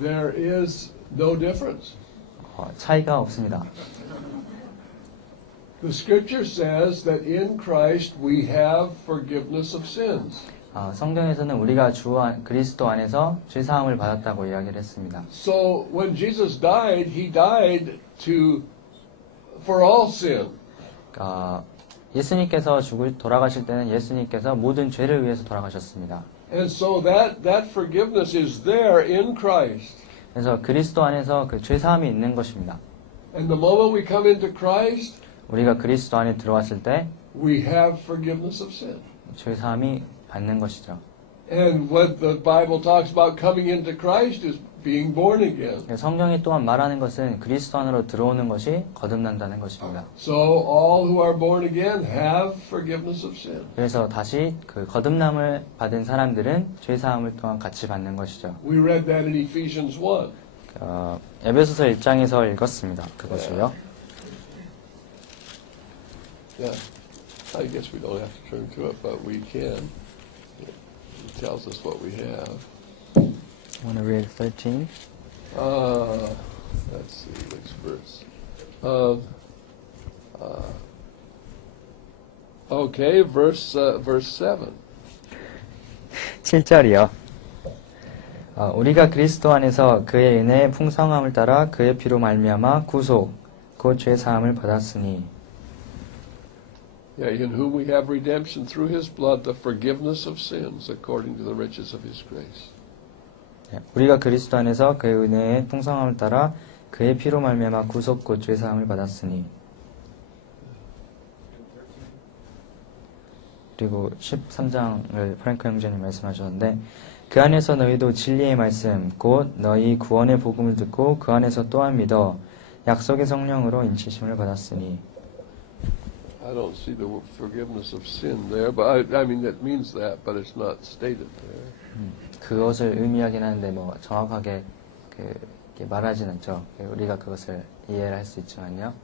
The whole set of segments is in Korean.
there is no difference. 차이가 없습니다. The scripture says that in Christ we have forgiveness of sins. 성경에서는 우리가 그리스도 안에서 죄사함을 받았다고 이야기를 했습니다. So when Jesus died, he died for all sin. 예수님께서 돌아가실 때는 예수님께서 모든 죄를 위해서 돌아가셨습니다. And so that forgiveness is there in Christ. 그래서 그리스도 안에서 그 죄사함이 있는 것입니다. And the moment we come into Christ, 우리가 그리스도 안에 들어왔을 때 we have forgiveness of sin. 죄사함이 받는 것이죠. And what the Bible talks about coming into Christ is being born again. 성경이 또한 말하는 것은 그리스도 안으로 들어오는 것이 거듭난다는 것입니다. So all who are born again have forgiveness of sin. 그래서 다시 그 거듭남을 받은 사람들은 죄사함을 또한 같이 받는 것이죠. We read that in Ephesians 1. 에베소서 1장에서 읽었습니다. 그것을요. Yeah. I guess we don't have to turn to it, but we can. It tells us what we have. Want to read 13? Let's see which verse. Okay, verse 7. 7절이요. 우리가 그리스도 안에서 그의 은혜의 풍성함을 따라 그의 피로 말미암아 구속, 곧 죄 사함을 받았으니. Yeah, in whom we have redemption through his blood, the forgiveness of sins, according to the riches of his grace. 우리가 그리스도 안에서 그의 은혜의 풍성함을 따라 그의 피로 말미암아 구속 곧 죄 사함을 받았으니. 그리고 13장을 프랭크 형제님 말씀하셨는데 그 안에서 너희도 진리의 말씀 곧 너희 구원의 복음을 듣고 그 안에서 또한 믿어 약속의 성령으로 인치심을 받았으니. I don't see the forgiveness of sin there, but I mean that means that, but it's not stated there. 그것을 의미하긴 하는데 뭐 정확하게 말하진 않죠. 우리가 그것을 이해를 할 수 있지만요.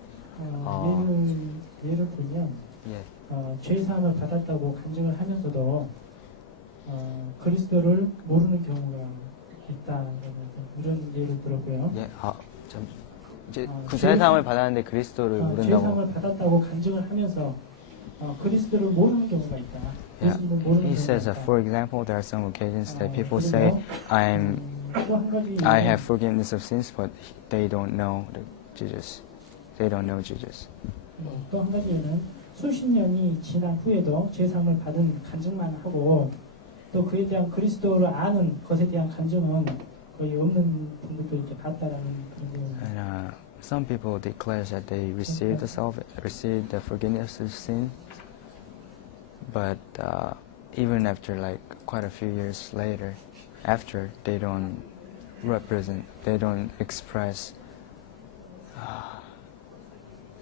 예를 들면 죄 사함을 받았다고 간증을 하면서도 그리스도를 모르는 경우가 있다 이런 예를 들었고요. 이제 죄 사함을 받았는데 그리스도를 모른다고. 죄 사함을 받았다고 간증을 하면서 그리스도를 모르는 경우가 있다. Yeah. He says that, for example, there are some occasions that people say, I have forgiveness of sins, but they don't know Jesus. They don't know Jesus. 또 한 가지는 수십 년이 지난 후에도 죄 사함을 받은 간증만 하고 또 그에 대한 그리스도를 아는 것에 대한 간증은 거의 없는 분들도 이렇게 봤다라는 그런. And some people declare that they received the forgiveness of sin. But even after like quite a few years later, after they don't express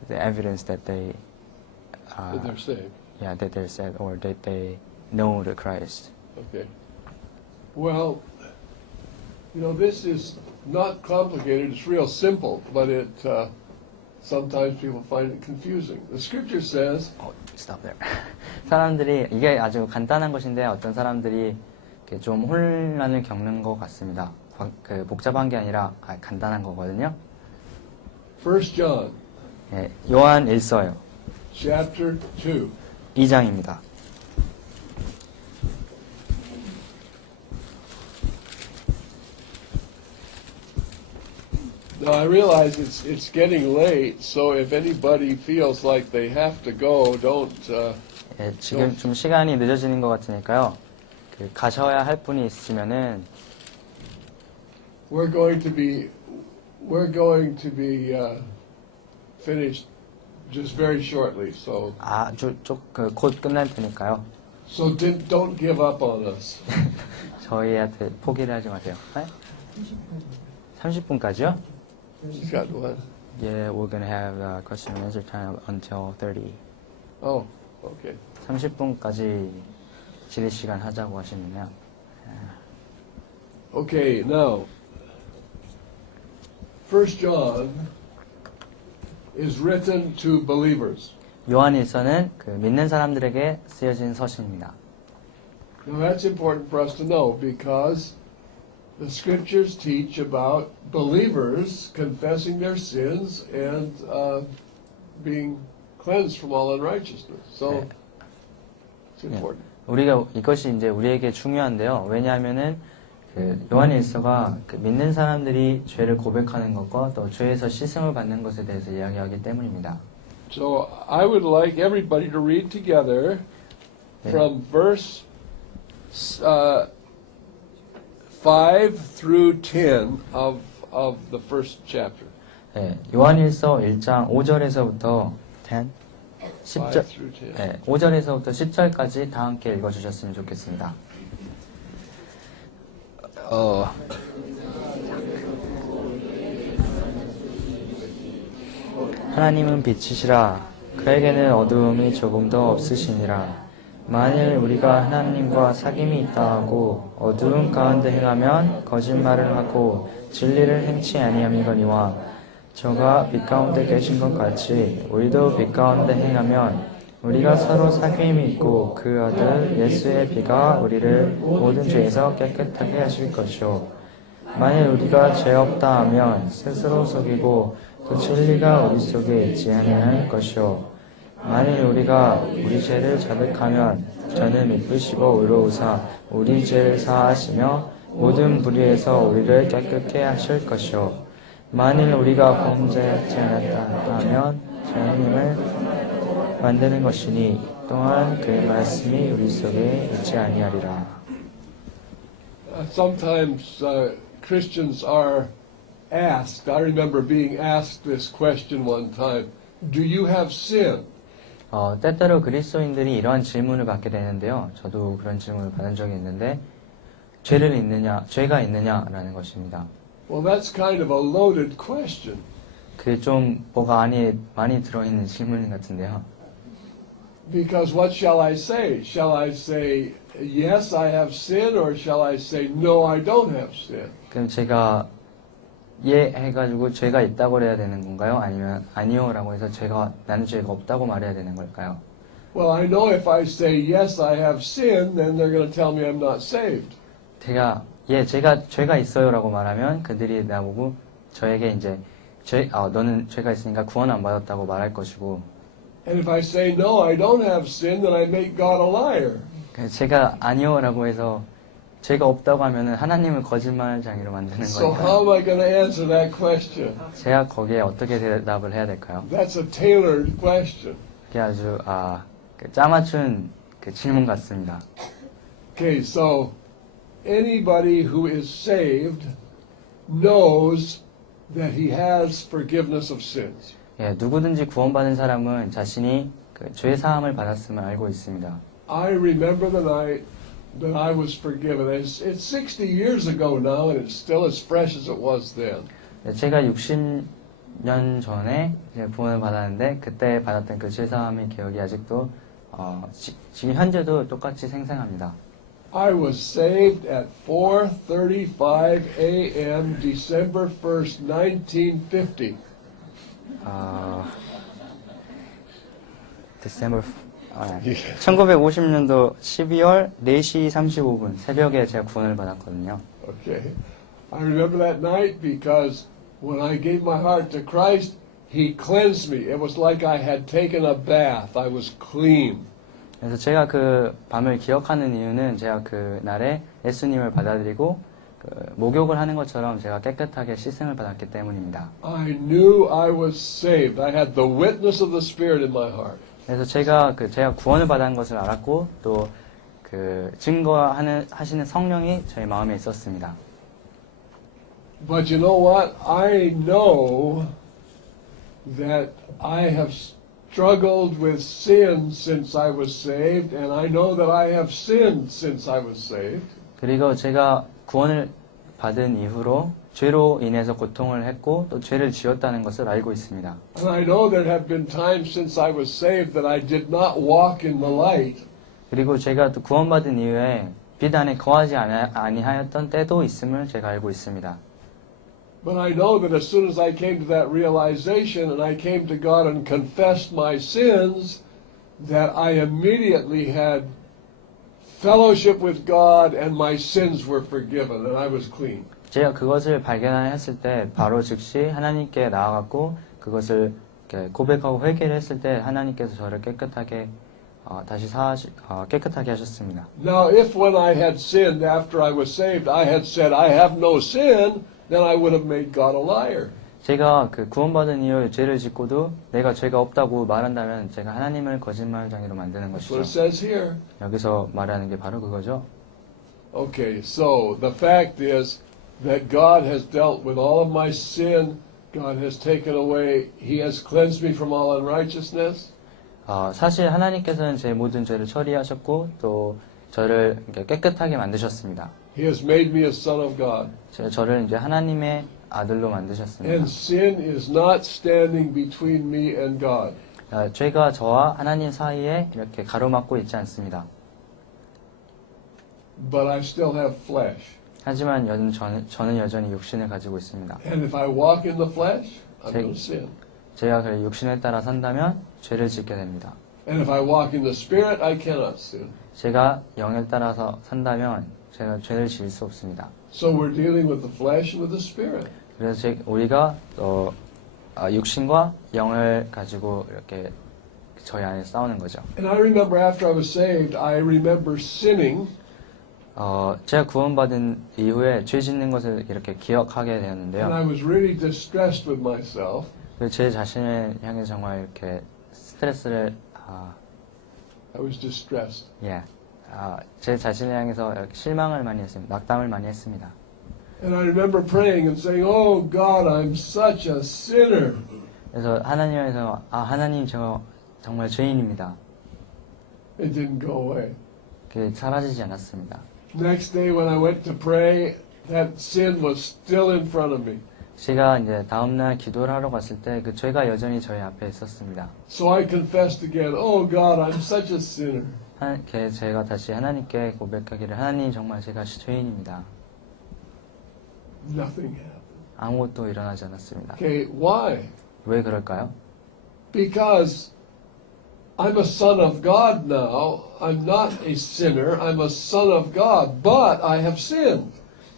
the evidence that That they're saved. Yeah, that they're saved or that they know the Christ. Okay. Well, this is not complicated. It's real simple, but sometimes people find it confusing. The scripture says. Stop there. 사람들이 이게 아주 간단한 것인데 어떤 사람들이 좀 혼란을 겪는 것 같습니다. 복잡한 게 아니라 간단한 거거든요. 1 John. 요한 1서요. Chapter 2. 2장입니다. Now I realize it's getting late, so if anybody feels like they have to go, don't. 지금 좀 시간이 늦어지는 것 같으니까요. 가셔야 할 분이 있으면은. We're going to be finished just very shortly. So. 아주 곧 끝날 테니까요. So don't give up on us. 저희한테 포기를 하지 마세요. 30분까지요? You got what? Yeah, we're gonna have question and answer time until 30. Oh, okay. 30분까지 질의 시간 하자고 하시면요. Okay, now 1 John is written to believers. 요한일서는 믿는 사람들에게 쓰여진 서신입니다. Now that's important for us to know because the scriptures teach about believers confessing their sins and being cleansed from all unrighteousness. So it's important. 우리가 이것이 이제 우리에게 중요한데요. 왜냐하면은 그 요한일서가 그 믿는 사람들이 죄를 고백하는 것과 또 죄에서 씻음을 받는 것에 대해서 이야기하기 때문입니다. So I would like everybody to read together from verse 5 through 10 of the first chapter. 네, 요한일서 1장 5절에서부터 10, 5 10절, through 10. 네, 5절에서부터 10절까지 다 함께 읽어주셨으면 좋겠습니다. 하나님은 빛이시라. 그에게는 어두움이 조금도 없으시니라. 만일 우리가 하나님과 사귐이 있다 하고 어두움 가운데 행하면 거짓말을 하고 진리를 행치 아니함이거니와 저가 빛 가운데 계신 것 같이 우리도 빛 가운데 행하면 우리가 서로 사귐이 있고 그 아들 예수의 피가 우리를 모든 죄에서 깨끗하게 하실 것이요 만일 우리가 죄 없다 하면 스스로 속이고 또 진리가 우리 속에 있지 아니할 것이요 만일 우리가 우리 죄를 자백하면 저는 미쁘시고 의로우사 우리 죄를 사하시며 모든 불의에서 우리를 깨끗게 하실 것이요 만일 우리가 범죄하지 않았다 하면 죄인임을 만드는 것이니 또한 그의 말씀이 우리 속에 있지 아니하리라. Sometimes Christians are asked, I remember being asked this question one time, do you have sin? 때때로 그리스도인들이 이러한 질문을 받게 되는데요. 저도 그런 질문을 받은 적이 있는데 죄가 있느냐라는 것입니다. Well, that's kind of a loaded question. 그게 좀 뭐가 많이 들어있는 질문 같은데요. Because what shall I say? Shall I say, yes, I have sin, or shall I say, no, I don't have sin? 그럼 제가 해가지고 죄가 있다고 해야 되는 건가요? 아니면 아니요라고 해서 나는 죄가 없다고 말해야 되는 걸까요? Well, I know if I say, yes, I have sin, then they're going to tell me I'm not saved. 제가 죄가 있어요라고 말하면 그들이 나보고 저에게 이제 너는 죄가 있으니까 구원 안 받았다고 말할 것이고 And if I say, no, I don't have sin, then I make God a liar. 제가 아니요라고 해서 죄가 없다고 하면은 하나님을 거짓말장이로 만드는 So how 거니까 am I going to answer that question? 제가 거기에 어떻게 대답을 해야 될까요? That's a tailored question. 그게 아주 짜맞춘 그 질문 같습니다. Okay, so anybody who is saved knows that he has forgiveness of sins. 예, 누구든지 구원받은 사람은 자신이 그 죄 사함을 받았음을 알고 있습니다. I remember the night that I was forgiven. It's 60 years ago now, and it's still as fresh as it was then. 네, 제가 60년 전에 이제 구원을 받았는데 그때 받았던 그 죄 사함의 기억이 아직도 지금 현재도 똑같이 생생합니다. I was saved at 4:35 a.m. December 1st, 1950. December 1950년도 12월 4시 35분 새벽에 제가 구원을 받았거든요. Okay. I remember that night because when I gave my heart to Christ, He cleansed me. It was like I had taken a bath. I was clean. 그래서 제가 그 밤을 기억하는 이유는 제가 그 날에 예수님을 받아들이고 그 목욕을 하는 것처럼 제가 깨끗하게 씻음을 받았기 때문입니다. I knew I was saved. I had the witness of the Spirit in my heart. 그래서 제가 구원을 받은 것을 알았고 또 그 하시는 성령이 저희 마음에 있었습니다. But you know what? I know that I have struggled with sin since I was saved, and I know that I have sinned since I was saved. 그리고 제가 구원을 받은 이후로 죄로 인해서 고통을 했고 또 죄를 지었다는 것을 알고 있습니다. And I know there have been times since I was saved that I did not walk in the light. 그리고 제가 또 구원받은 이후에 빛 안에 거하지 아니하였던 때도 있음을 제가 알고 있습니다. But I know that as soon as I came to that realization and I came to God and confessed my sins, that I immediately had fellowship with God, and my sins were forgiven, and I was clean. 제가 그것을 발견했을 때 바로 즉시 하나님께 나아갔고 그것을 이렇게 고백하고 회개를 했을 때 하나님께서 저를 깨끗하게 깨끗하게 하셨습니다. Now, if when I had sinned after I was saved, I had said, I have no sin, then I would have made God a liar. 제가 그 구원받은 이후 죄를 짓고도 내가 죄가 없다고 말한다면 제가 하나님을 거짓말쟁이로 만드는 That's what it 것이죠. says here. 여기서 말하는 게 바로 그거죠. Okay, so the fact is that God has dealt with all of my sin. God has taken away, He has cleansed me from all unrighteousness. 사실 하나님께서는 제 모든 죄를 처리하셨고 또 저를 이렇게 깨끗하게 만드셨습니다. He has made me a son of God. 저를 이제 하나님의 아들로 만드셨습니다. And sin is not standing between me and God. 죄가 저와 하나님 사이에 이렇게 가로막고 있지 않습니다. But I still have flesh. 하지만 저는 여전히 육신을 가지고 있습니다. And if I walk in the flesh, I'm going to sin. 제가 그 육신에 따라 산다면 죄를 짓게 됩니다. And if I walk in the Spirit, I cannot sin. 제가 영에 따라서 산다면 제가 죄를 지을 수 없습니다. So we're dealing with the flesh and with the Spirit. 그래서 우리가 육신과 영을 가지고 이렇게 저희 안에 싸우는 거죠. And I remember after I was saved, I remember sinning. 제가 구원받은 이후에 죄 짓는 것을 이렇게 기억하게 And 되었는데요. I was really distressed with myself. 제 자신을 향해 정말 이렇게 스트레스를 I was distressed. 제 자신을 향해서 이렇게 실망을 많이 했습니다. 낙담을 많이 했습니다. And I remember praying and saying, "Oh God, I'm such a sinner." 그래서 하나님에서 하나님 저 정말 죄인입니다. It didn't go away. 그게 사라지지 않았습니다. Next day when I went to pray, that sin was still in front of me. 제가 이제 다음날 기도를 하러 갔을 때 그 죄가 여전히 저희 앞에 있었습니다. So I confessed again, "Oh God, I'm such a sinner." 제가 다시 하나님께 고백하기를 하나님 정말 제가 죄인입니다. Nothing happened. 아무것도 일어나지 않았습니다. Okay, why? 왜 그럴까요? Because I'm a son of God now. I'm not a sinner. I'm a son of God, but I have sinned.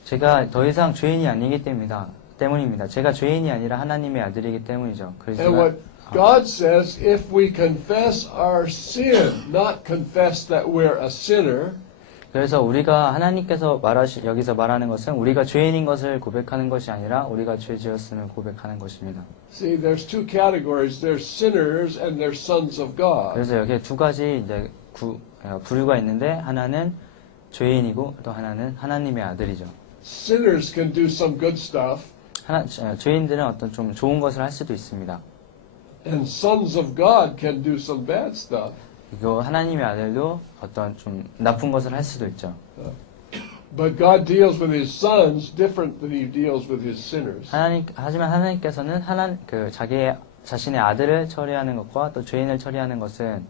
제가 더 이상 죄인이 아니기 때문입니다. 제가 죄인이 아니라 하나님의 아들이기 때문이죠. And what God says, if we confess our sin, not confess that we're a sinner, 그래서 우리가 하나님께서 여기서 말하는 것은 우리가 죄인인 것을 고백하는 것이 아니라 우리가 죄 지었음을 고백하는 것입니다. see, there's two categories. There's sinners and there's sons of God. 그래서 여기에 두 가지 이제 부류가 있는데 하나는 죄인이고 또 하나는 하나님의 아들이죠. Sinners can do some good stuff, 죄인들은 어떤 좀 좋은 것을 할 수도 있습니다. and sons of God can do some bad stuff. 그리고 하나님의 아들도 어떤 좀 나쁜 것을 할 수도 있죠. But God deals with His sons different than He deals with His sinners. 하지만 하나님께서는 자신의 아들을 처리하는 것과 또 죄인을 처리하는 것은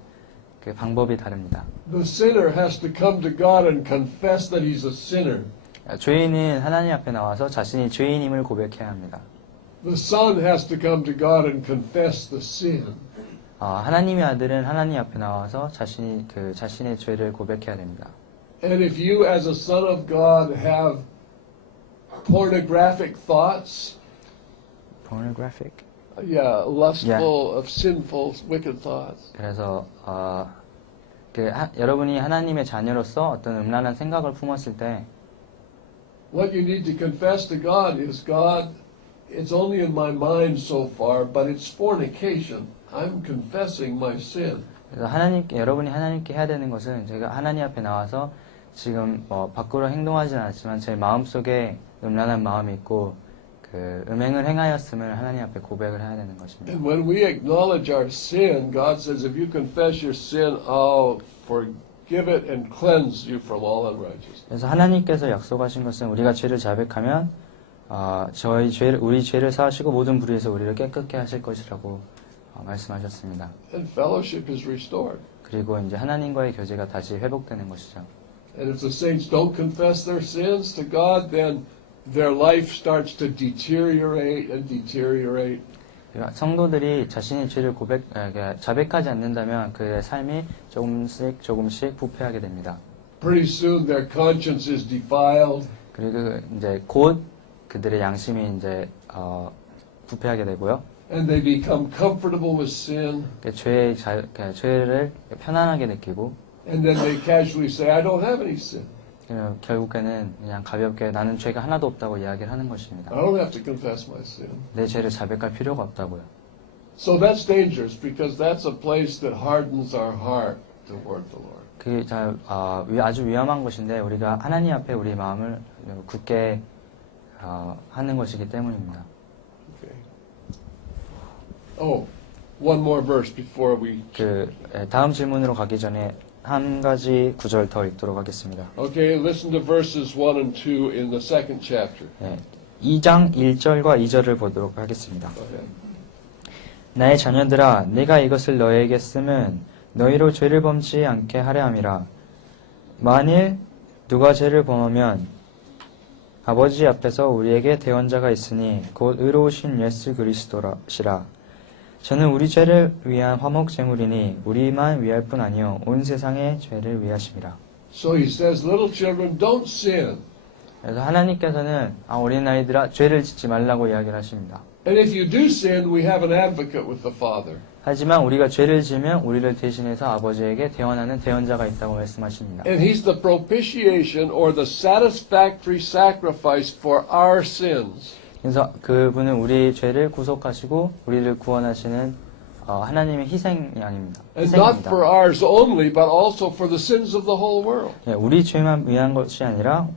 그 방법이 다릅니다. The sinner has to come to God and confess that he's a sinner. 죄인은 하나님 앞에 나와서 자신이 죄인임을 고백해야 합니다. The son has to come to God and confess the sin. 하나님의 아들은 하나님 앞에 나와서 자신의 죄를 고백해야 됩니다. And if you as a son of God have pornographic thoughts, Pornographic? lustful, of sinful, wicked thoughts, 그래서 여러분이 하나님의 자녀로서 어떤 음란한 생각을 품었을 때 what you need to confess to God is, God, it's only in my mind so far, but it's fornication. I'm confessing my sin. 그래서 여러분이 하나님께 해야 되는 것은 제가 하나님 앞에 나와서 지금 밖으로 행동하지는 않지만 제 마음속에 음란한 마음이 있고 그 음행을 행하였음을 하나님 앞에 고백을 해야 되는 것입니다. And when we acknowledge our sin, God says, if you confess your sin, I'll forgive it and cleanse you from all unrighteousness. 그래서 하나님께서 약속하신 것은 우리가 죄를 자백하면 우리 죄를 사하시고 모든 불의에서 우리를 깨끗게 하실 것이라고 말씀하셨습니다. And fellowship is restored. 그리고 이제 하나님과의 교제가 다시 회복되는 것이죠. And if the saints don't confess their sins to God, then their life starts to deteriorate and deteriorate. 성도들이 자신의 죄를 자백하지 않는다면 그의 삶이 조금씩 부패하게 됩니다. pretty soon their conscience is defiled. 그리고 이제 곧 그들의 양심이 이제 부패하게 되고요. And they become comfortable with sin. 죄를 편안하게 느끼고 And then they casually say, I don't have any sin. 결국에는 그냥 가볍게 나는 죄가 하나도 없다고 이야기를 하는 것입니다. I don't have to confess my sin. 내 죄를 자백할 필요가 없다고요. So that's dangerous because that's a place that hardens our heart toward the Lord. 그게 아주 위험한 것인데 우리가 하나님 앞에 우리 마음을 굳게 하는 것이기 때문입니다. Okay. Oh, one more verse before we. 다음 질문으로 가기 전에 한 가지 구절 더 읽도록 하겠습니다. Okay, listen to verses 1 and 2 in the second chapter. 2장 1절과 2절을 보도록 하겠습니다. Go ahead. 나의 자녀들아, 내가 이것을 너희에게 쓰면 너희로 죄를 범치 않게 하려 함이라. 만일 누가 죄를 범하면 아버지 앞에서 우리에게 대언자가 있으니 곧 의로우신 예수 그리스도시라. 저는 우리 죄를 위한 화목 제물이니 우리만 위할 뿐 아니요 온 세상의 죄를 위하심이라. So he says, little children, don't sin. 그래서 하나님께서는 어린아이들아 죄를 짓지 말라고 이야기를 하십니다. And if you do sin, we have an advocate with the Father. 하지만 우리가 죄를 지으면 우리를 대신해서 아버지에게 대언하는 대언자가 있다고 말씀하십니다. And he's the propitiation or the satisfactory sacrifice for our sins. 그래서 그분은 우리 죄를 구속하시고 우리를 구원하시는 하나님의 희생양입니다. And not for ours only, but also for the sins of the whole world. 우리 죄만 위한 것이 아니라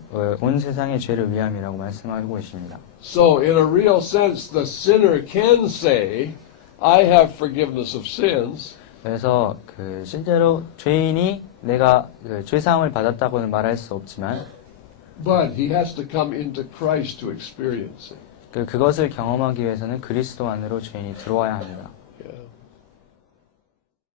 온 세상의 죄를 위함이라고 말씀하고 계십니다. So in a real sense, the sinner can say, I have forgiveness of sins. 그래서 실제로 죄인이 내가 죄 사함을 받았다고는 말할 수 없지만 But he has to come into Christ to experience it. 그것을 경험하기 위해서는 그리스도 안으로 죄인이 들어와야 합니다.